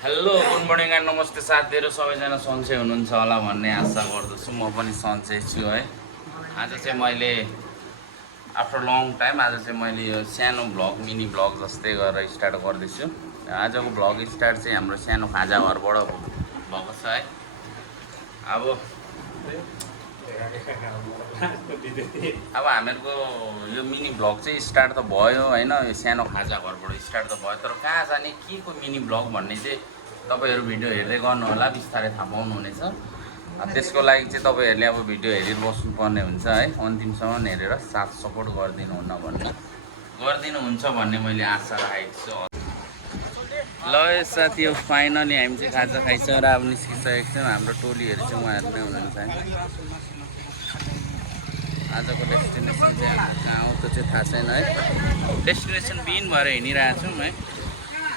Hello good morning and नमस्ते साथीहरू सबैजना सन्चै हुनुहुन्छ होला भन्ने आशा गर्दछु। म पनि सन्चै छु है। आज चाहिँ मैले आफ्टर लङ टाइम यो सानो भ्लग मिनी भ्लग जस्तै गरेर स्टार्ट गर्दैछु। आजको भ्लग स्टार्ट चाहिँ हाम्रो सानो खाजा घरबाट भएको छ है। अब हामीहरूको यो मिनी भ्लग चाहिँ स्टार्ट त भयो होइन, यो सानो खाजा घरबाट स्टार्ट त भयो, तर कहाँ जाने के को मिनी भ्लग भन्ने चाहिँ तपाईँहरू भिडियो हेर्दै गर्नु होला, बिस्तारै थाहा पाउनुहुनेछ। त्यसको लागि चाहिँ तपाईँहरूले अब भिडियो हेरिबस्नुपर्ने हुन्छ है, अन्तिमसम्म हेरेर साथ सपोर्ट गरिदिनुहुन्छ भन्ने मैले आशा राखेको छु। ल साथी, यो फाइनली हामी चाहिँ खाजा खाइसक्यौँ र अब निस्किसकेको छौँ। हाम्रो टोलीहरू चाहिँ उहाँहरूमै हुनुहुन्छ है। आजको डेस्टिनेसन चाहिँ कहाँ हो त्यो चाहिँ थाहा छैन है। डेस्टिनेसन बिन भएर हिँडिरहेको छौँ है।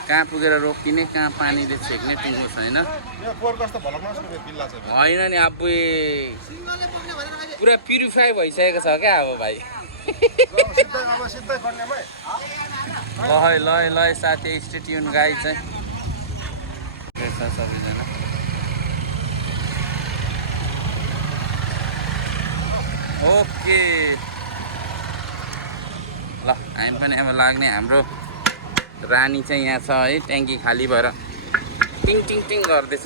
कहाँ पुगेर रोकिने, कहाँ पानीले छेक्ने टिङ्गो छैन। होइन नि, अब पुरा प्युरिफाई भइसकेको छ क्या अब भाइ। ल साथी, स्टे ट्युन गाइज चाहिँ सबैजना। ओके ल, हामी पनि अब लाग्ने। हाम्रो रानी चाहिँ यहाँ छ है, ट्याङ्की खाली भएर टिङ टिङ टिङ गर्दैछ।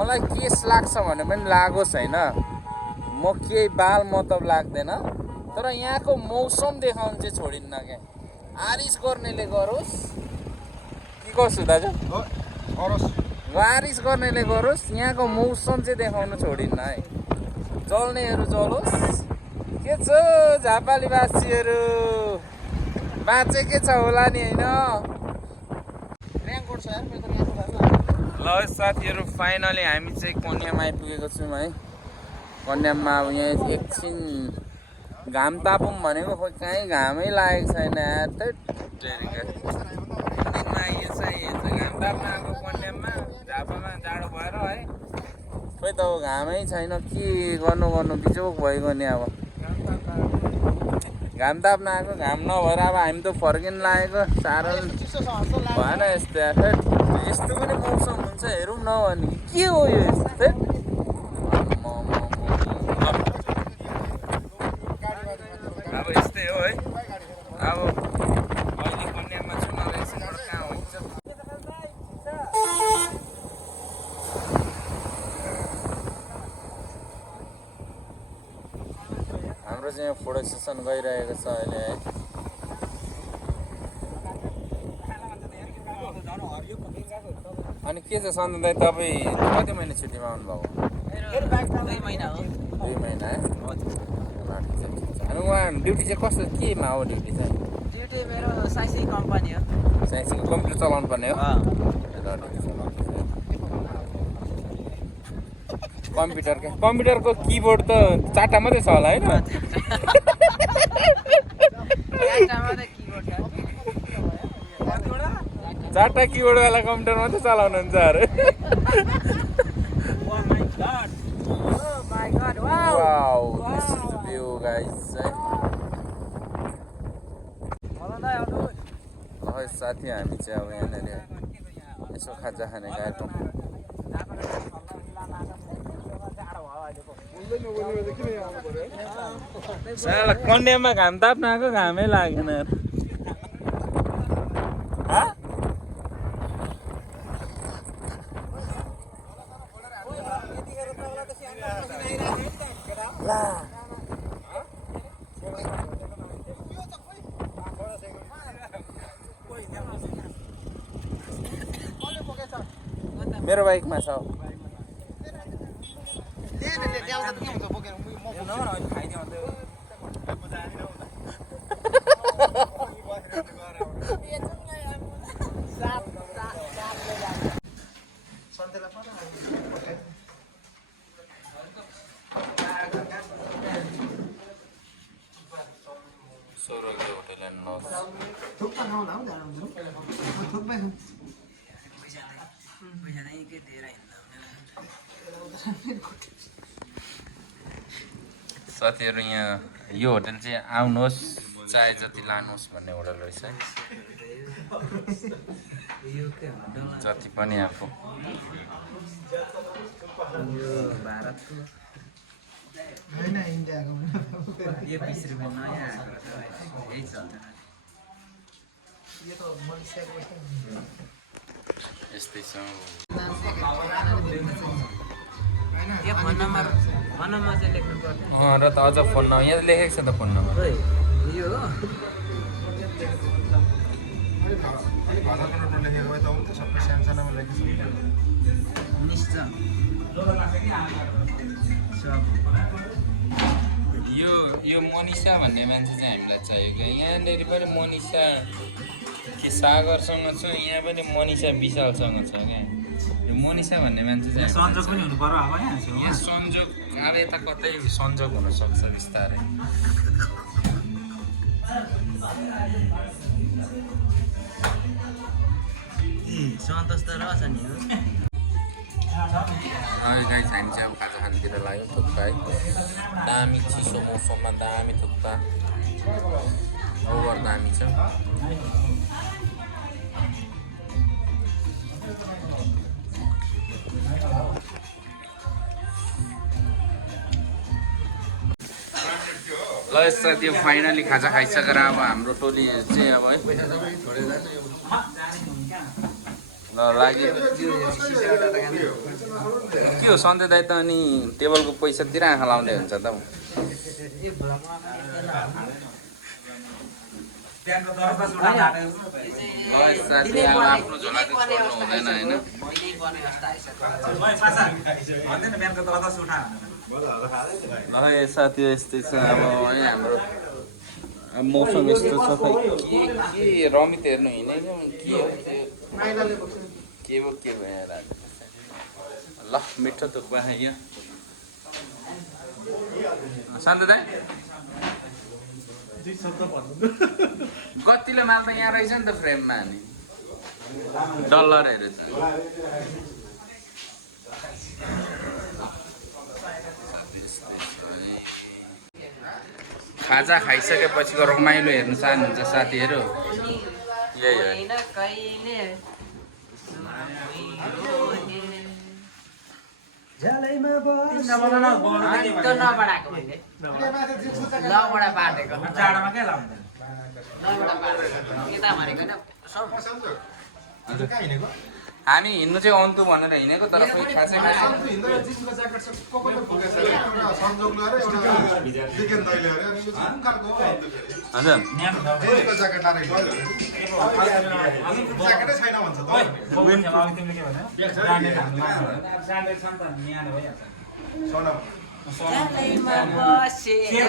मलाई केस लाग्छ भने पनि लागोस् होइन, म केही बाल मतलब लाग्दैन, तर यहाँको मौसम देखाउनु चाहिँ छोडिन्न क्या। आरिस गर्नेले गरोस् के गर्छु दाजु, आरिस गर्नेले गरोस्, यहाँको मौसम चाहिँ देखाउनु छोडिन्न है। जल्नेहरू जलोस्। के छ झापालीवासीहरू, बाँचेकै छ होला नि होइन। ल साथीहरू, फाइनली हामी चाहिँ कन्याममा आइपुगेको छौँ है। कन्याममा अब यहाँ एकछिन घाम तापौँ भनेको खोइ कहीँ घामै लागेको छैन। घाम ताप्न आएको कन्याममा, झापामा जाडो भएर है, खोइ त अब घामै छैन। के गर्नु बिजोक भइगयो नि। अब घाम ताप्न आएको, घाम नभएर अब हामी त फर्किन लागेको। साह्रो भएन यस्तो पनि मौसम हुन्छ, हेरौँ न भने के हो यो यस्तो। अब यस्तै हो है। अब अहिले कन्याममा छु, अब एकछिनबाट कहाँ हुन्छ। हाम्रो चाहिँ फोटो सेसन गइरहेको छ अहिले है। अनि के छ सन्दीप दाइ, तपाईँ कति महिना छुट्टीमा आउनुभएको? महिना हो 2 महिना है अनि उहाँ ड्युटी चाहिँ कस्तो केमा हो ड्युटी चाहिँ ड्युटी मेरो साइसी कम्पनी हो साइन्सको कम्प्युटर चलाउनु पर्ने हो कम्प्युटरको किबोर्ड त 4टा मात्रै छ होला हैन 4टा किबोर्डवाला कम्प्युटर मात्रै चलाउनुहुन्छ अरे Wow, this is the view, guys. है साथी हामी चाहिँ अब यहाँनिर यसो खाजा खाने गएको साला कन्यामा घाम ताप्न आएको घामै लागेन मेरो बाइकमा छ होटल एन्ड लज साथीहरू यहाँ यो होटल चाहिँ आउनुहोस् चाहे जति लानुहोस् भन्ने होटल रहेछ जति पनि आफू भारतको होइन इन्डियाको यो 20 रुपैयाँ नयाँ आएको छ यही चल्दैन यो त मलेसियाको यस्तै छ यो फोन नम्बर चाहिँ लेख्नु पर्छ र त अझ फोन नम्बर यहाँ लेखेको छ त फोन नम्बर यो हो यो मनिषा भन्ने मान्छे चाहिँ हामीलाई चाहियो यहाँनिर पनि मनिषा के सागरसँग छ यहाँ पनि मनिषा विशालसँग छ क्या यो मनिषा भन्ने मान्छे चाहिँ सञ्जोग पनि हुनु पर्यो अब यहाँ संजोग अब यता कतै संजोग हुनसक्छ बिस्तारै सन्तोष त रहेछ नि हो गाइस हामी चाहिँ अब खाजा खानतिर लाग्यो थुक्पा है दामी चिसो मौसममा दामी थुक्पा ओभर दामी छ ल साथी फाइनली खाजा खाइसकेर अब हाम्रो टोली चाहिँ अब है ल लाग्यो के हो सन्ते दाइ त अनि टेबलको पैसातिर आँखा लाउँदै हुन्छ त साथी अब आफ्नो झोला चाहिँ छोड्नु हुँदैन होइन ल साथी यस्तै छ अब है हाम्रो मौसम यस्तो छ खै के रमित हेर्नु हिँडेको के हो के भयो ल मिठो थुक्पा खाइयो शान्त दाइ गतिलो माल त यहाँ रहेछ नि त फ्रेममा नि डलरहरू छ खाजा खाइसकेपछिको रमाइलो हेर्नु चाहनुहुन्छ साथीहरू यही हो हामी हिँड्नु चाहिँ अन्तु भनेर हिँडेको तर खोइ खासै गालैमा बसेर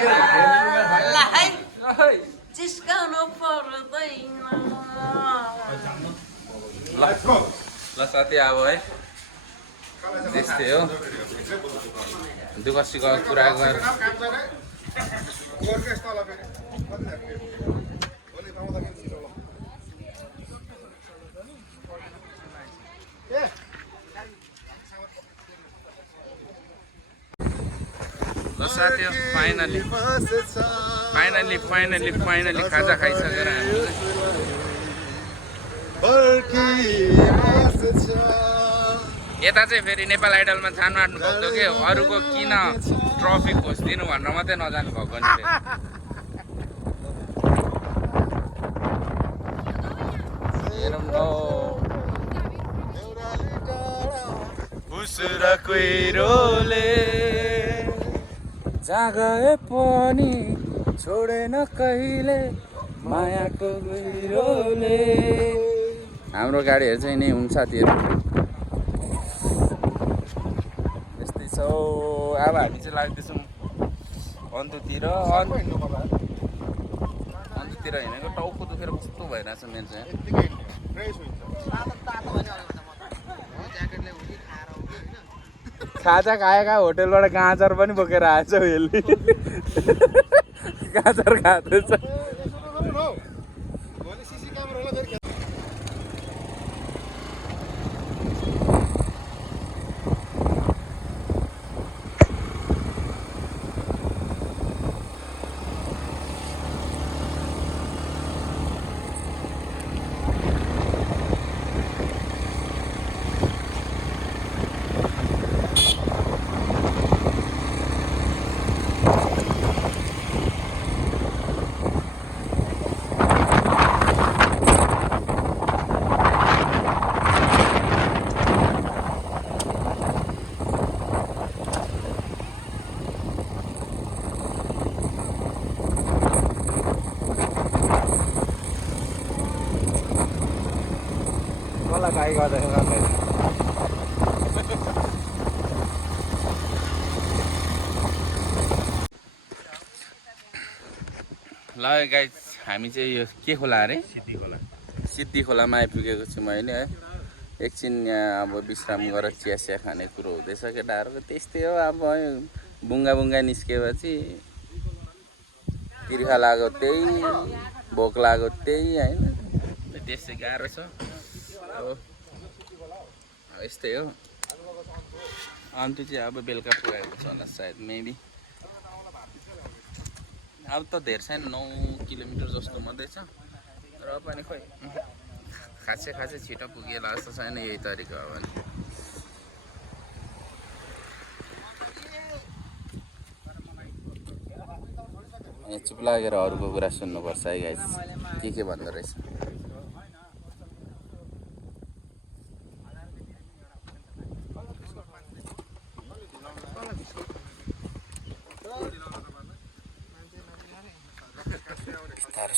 चिस्काउनु पर्दैन ल साथी अब है त्यस्तै हो दुःख सुखको कुरा गर ल साथी फाइनली खाजा खाइसकेर यता चाहिँ फेरि नेपाल आइडलमा छान्नु आँट्नु भएको थियो कि अरूको किन ट्रफी खोजिदिनु भनेर मात्रै नजानु भएको नि हेरौँ न उसुरा कुहिरोले जागए पनि छोडेन कहिले मायाको कुहिरोले हाम्रो गाडीहरू चाहिँ नै हुन्छ साथीहरू यस्तै छ अब हामी चाहिँ लाग्दैछौँ अन्ततिर हिँडेको टाउको दुखेर कस्तो भइरहेछ मेरो चाहिँ खाजा खाएका होटेलबाट गाजर पनि बोकेर आएछ यसले गाजर खाँदैछ गाई गर्दाखेरि ल गाइस हामी चाहिँ यो के खोला अरे सिद्धि खोलामा आइपुगेको छौँ अहिले है एकछिन यहाँ अब विश्राम गरेर चिया खाने कुरो हुँदैछ केटाहरूको त्यस्तै हो अब बुङ्गा निस्केपछि तिर्खा लाग्यो त्यही भोक लाग्यो त्यही होइन त्यस्तै गाह्रो छ यस्तै हो अन्त चाहिँ अब बेलुका पुगेको छ होला सायद मेबी अब त धेरै छैन 9 किलोमिटर जस्तो मात्रै छ र पनि खोइ खासै छिटो पुगेला जस्तो छैन यही तरिका हो भने चुप लागेर अरूको कुरा सुन्नुपर्छ है गाइस के भन्दो रहेछ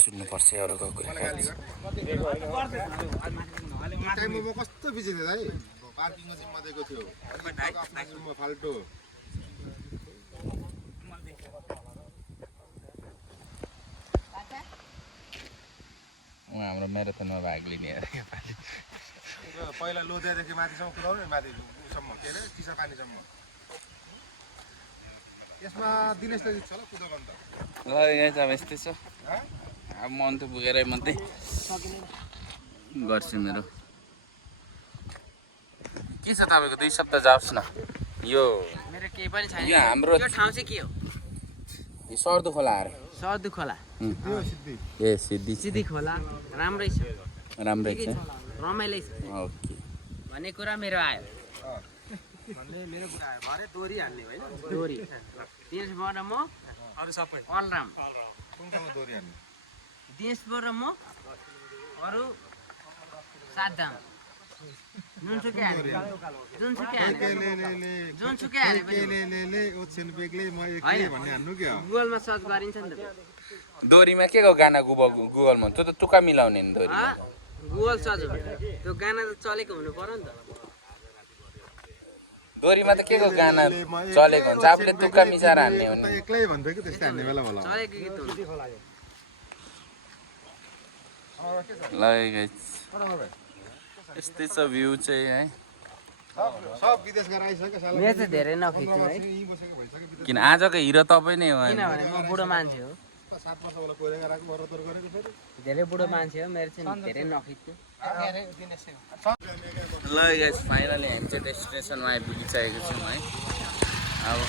सुन्नुपर्छ अरूको कुरा कस्तो बिजी थियो है पार्किङमा जिम्मा दिएको थियो फाल्टो हाम्रो म्याराथनमा भाग लिने पहिला लोधियादेखि माथिसम्म कुदाउने माथि उसम्म के अरे चिसा पानीसम्म यसमा दिनेशले जित्छ होला कुदाउनु त ल यहाँ अब यस्तै छ अब म अन्त पुगेरै मात्रै गर्छु मेरो के छ तपाईँको 2 सप्ताह जाओस् न यो मेरो केही पनि छैन यो हाम्रो यो ठाउँ चाहिँ के हो यो सर्दु खोला अरे सर्दु खोला ए सिद्धि खोला राम्रै छ राम्रै छ रमाइलो छ ओके भन्ने कुरा मेरो आयो भन्ने मेरो कुरा आयो भरे डोरी हाल्ने होइन डोरी त्यसबाट म अरु सबै अलराम कुनसँग डोरी हाल्ने देशबाट म अरु 7 धाम जुनसुकै हाले गुगलमा सर्च गरिन्छ नि त डोरीमा के को गाना गुगलमा त्यो त टुक्का मिलाउने नि डोरी गुगल सर्च त्यो गाना त चलेको हुनु पर्यो नि त डोरीमा त के को गाना चलेको हुन्छ आफूले तुक्का मिसाएर हान्ने हो नि एक्लै भन्थ्यो कि त्यस्तो हान्ने बेला होला चलेको गीत हुन्छ ल गाइस यस्तै छ भ्यू चाहिँ है सब विदेश गएर आइसक्यो साला मेरो चाहिँ धेरै नखिच्नु है यहीँ बसेको भइसक्यो विदेश किन आजको हिरो तपाईँ नै हो अनि। किनभने म बुढो मान्छे हो 7 वर्ष होला कोरे गराको बरतर गरेको फेरि धेरै बुढो मान्छे हो मेरो चाहिँ धेरै नखिच्नु ल गाइस फाइनली हामी चाहिँ डेस्टिनेसनमा आइपुगिसकेको छौँ है अब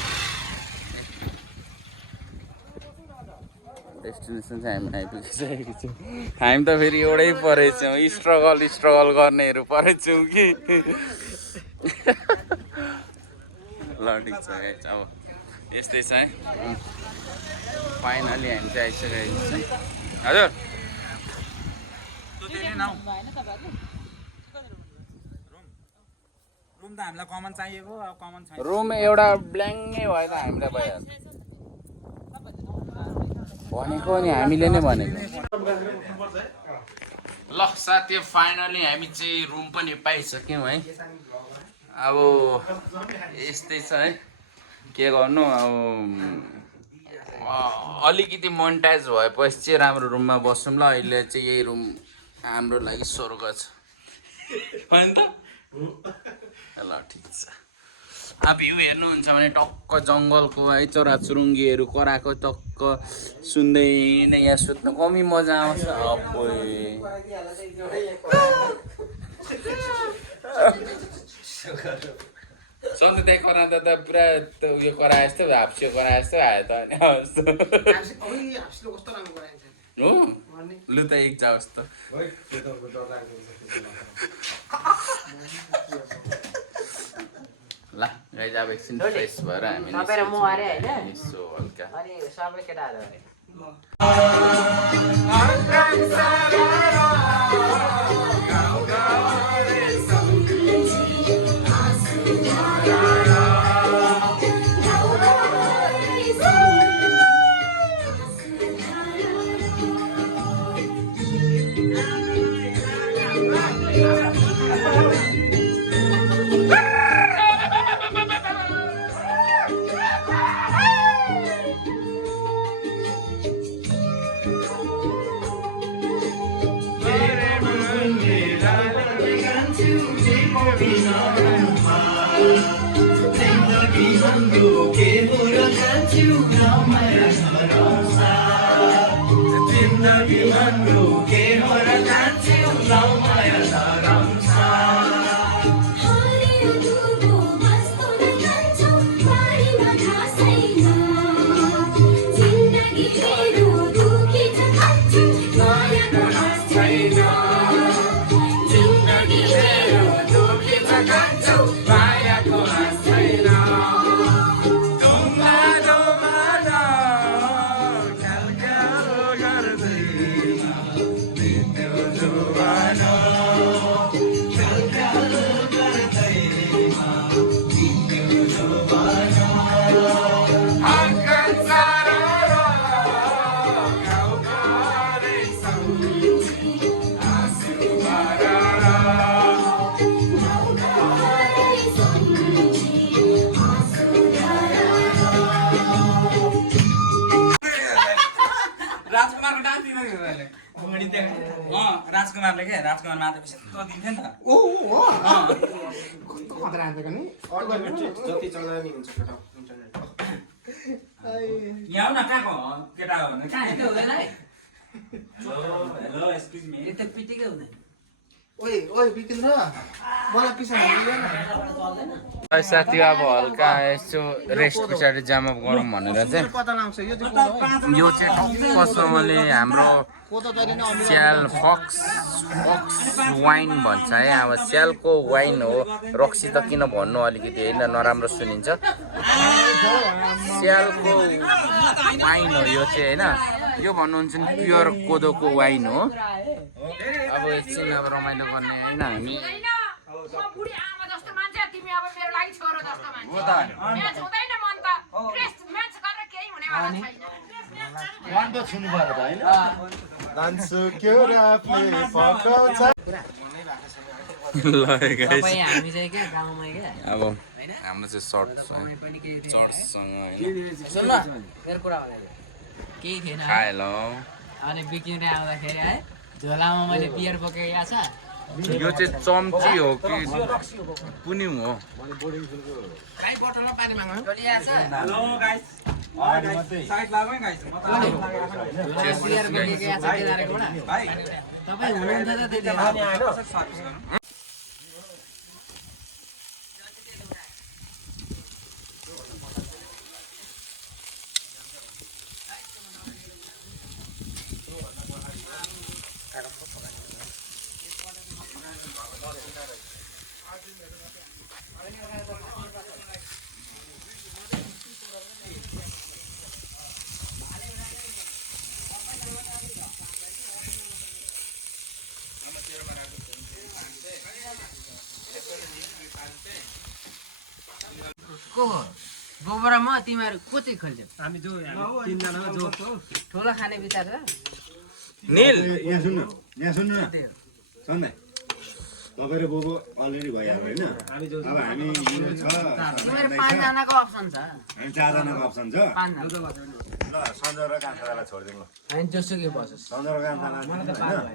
डेस्टिनेसन चाहिँ हामी आइपुगिसकेको छौँ हामी त फेरि एउटै परेछौँ स्ट्रगल गर्नेहरू परेछौँ कि ल ठिक छ गाइस अब यस्तै छ है फाइनली हामी चाहिँ आइसकेको छौँ हजुर रुम त हामीलाई कमन चाहिएको अब कमन छैन रुम एउटा ब्ल्याङ्कै भए त हामीलाई भइहाल्छ भनेको नि हामीले नै भनेको ल साथी फाइनली हामी चाहिँ रुम पनि पाइसक्यौँ है अब यस्तै छ है के गर्नु अब अलिकति मोन्टाइज भएपछि चाहिँ राम्रो रुममा बसौँ ल अहिले चाहिँ यही रुम हाम्रो लागि स्वर्ग छ होइन त ल ठिक छ अब भ्यू हेर्नुहुन्छ भने टक्क जङ्गलको है चराचुरुङ्गीहरू कराएको टक्क सुन्दै नै यहाँ सुत्नु कमी मजा आउँछ सधैँ त्यही कराउँदा त पुरा उयो कराए जस्तो हाप्सियो कराए जस्तो आयो त हो लु त एक जाओस् त ल गाइज अब एकछिन फ्रेस भएर हामी तपाईँ र म अरे होइन यसो हल्का अनि सबै केटाहरू राजकुमारले के राजकुमार माधेपछि यस्तो दिन्थ्यो नि त यहाँ न कहाँको केटा हो भने कहाँ हुँदैन है हेलो एक्सक्युज मी यता पिटिकै हुँदैन साथी अब हल्का यसो रेस्ट पछाडि जामअप गरौँ भनेर चाहिँ यो चाहिँ टक्कसँगले हाम्रो स्याल फक्स वाइन भन्छ है अब स्यालको वाइन हो रक्सी त किन भन्नु अलिकति होइन नराम्रो सुनिन्छ स्यालको वाइन हो यो चाहिँ होइन यो भन्नुहुन्छ नि प्योर कोदोको वाइन हो अब एकछिन अब रमाइलो गर्ने होइन हामी ल गाइस तपाईँ हामी चाहिँ क्या गाउँमा क्या अब हाम्रो चाहिँ सर्ट चर्चसँग होइन सुन ल मेरो कुरा भनेको केही थिएन है। खाए ल अनि बिकिँदै आउँदाखेरि है झोलामा मैले बियर बोकेको छ यो चाहिँ चम्ची हो कि पुनिउ हो काहीँ बोतलमा पानी माग्नु चलिरहेछ हेलो गाइस साइड लाग्यो है गाइस बियर बोकेको छ तिनीहरूकोबाट भाइ तपाईँ हुनुहुन्छ त त्यति को हो गोबर म तिमीहरू को चाहिँ खोल्छौ हामी जो तीनजना जो ठुलो खाने विचार छ निल यहाँ सुन्नु न सन्दै तपाईँ र बोबो अलरेडी भइहाल्यो होइन अब हामी यो छ तिमीहरू पाँचजनाको अप्सन छ हामी चारजनाको अप्सन छ पाँचजना ल सन्जय र कान्छालाई छोडिदिनु हामी जोसुकै बसोस् सन्जय र कान्छालाई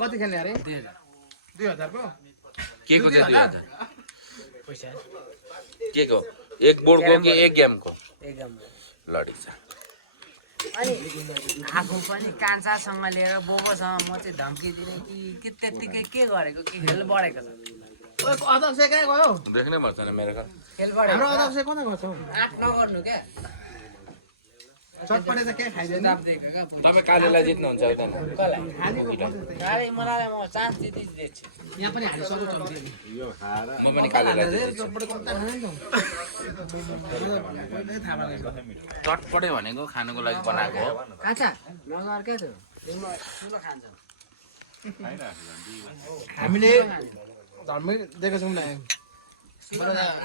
कति खेल्ने अरे 2000 को के को चाहिँ 2000 पैसा के को एक बोर्डको कि एक गेमको एकदम लडी छ अनि आफू पनि कान्छासँग लिएर बोबोसँग म चाहिँ धम्की दिने कि त्यत्तिकै के गरेको कि खेल बढेको छ अध्यक्ष कहाँ गयो देख्नै पर्छ नि मेरो घर खेल बढेको हाम्रो अध्यक्ष कता गयो त 8 नगर्नु क्या चटपटे त के खाइदैन सुधार दिएको क्या तपाईँ कालेलाई जित्नुहुन्छ हुँदैन गाडी मलाई म चान्स दिन्छु यहाँ पनि हाली सक्नु चल्छ यो खाएर म पनि कालेलाई जित्छु चटपटे कता खाने नि त थाहा भएन चटपटे भनेको खानुको लागि बनाएको हो कान्छा नगर के थियो तिम्रो ठुलो खान्छ हामीले धर्मै दिएको छौँ न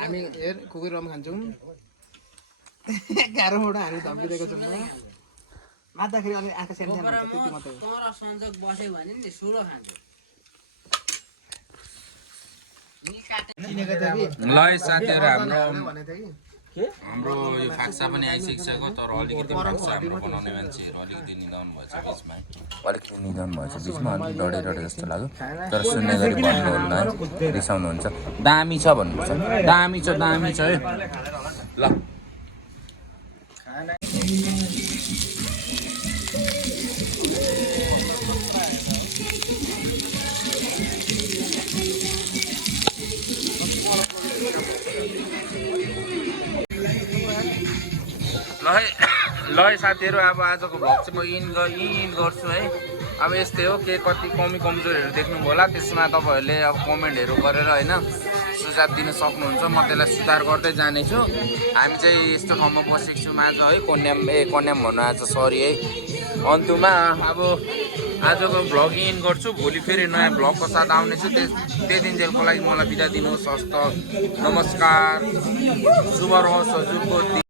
हामी हेर कुकुर रम खान्छौँ गाह्रोबाट हामी धम्की दिएको छौँ मात्दाखेरि अलिक आँखा सानो सानो हुन्छ त्यति मात्रै हो तर संजोग बस्यो भने नि सुरो खान्छ चिनेको थियो कि ल है साथीहरू हाम्रो भनेको थियो कि हाम्रो यो फाक्सा पनि आइसकिसक्यो तर अलिकति फाक्सा हाम्रो बनाउने मान्छेहरू अलिकति निदाउनु भएछ बिचमा अलिकति निदाउनु भएछ बिचमा अलिक डढे डढे जस्तो लाग्यो तर सुन्ने गरी भन्नुहुन्न है रिसाउनुहुन्छ दामी छ भन्नुहुन्छ दामी छ है ल ल है साथीहरू अब आजको भ्लग चाहिँ म इन गर्छु है अब यस्तै हो के कति कमी कमजोरीहरू देख्नुभयो होला त्यसमा तपाईँहरूले अब कमेन्टहरू गरेर होइन सुझाव दिन सक्नुहुन्छ म त्यसलाई सुधार गर्दै जानेछु हामी चाहिँ यस्तो ठाउँमा बसेको छौँ आज है कन्याम भन्नु आज सरी है अन्तमा अब आजको भ्लग इन गर्छु भोलि फेरि नयाँ भ्लगको साथ आउनेछु त्यही दिनजेलको लागि मलाई बिदा दिनुहोस् हस्त नमस्कार शुभ रहोस् हजुरको दिन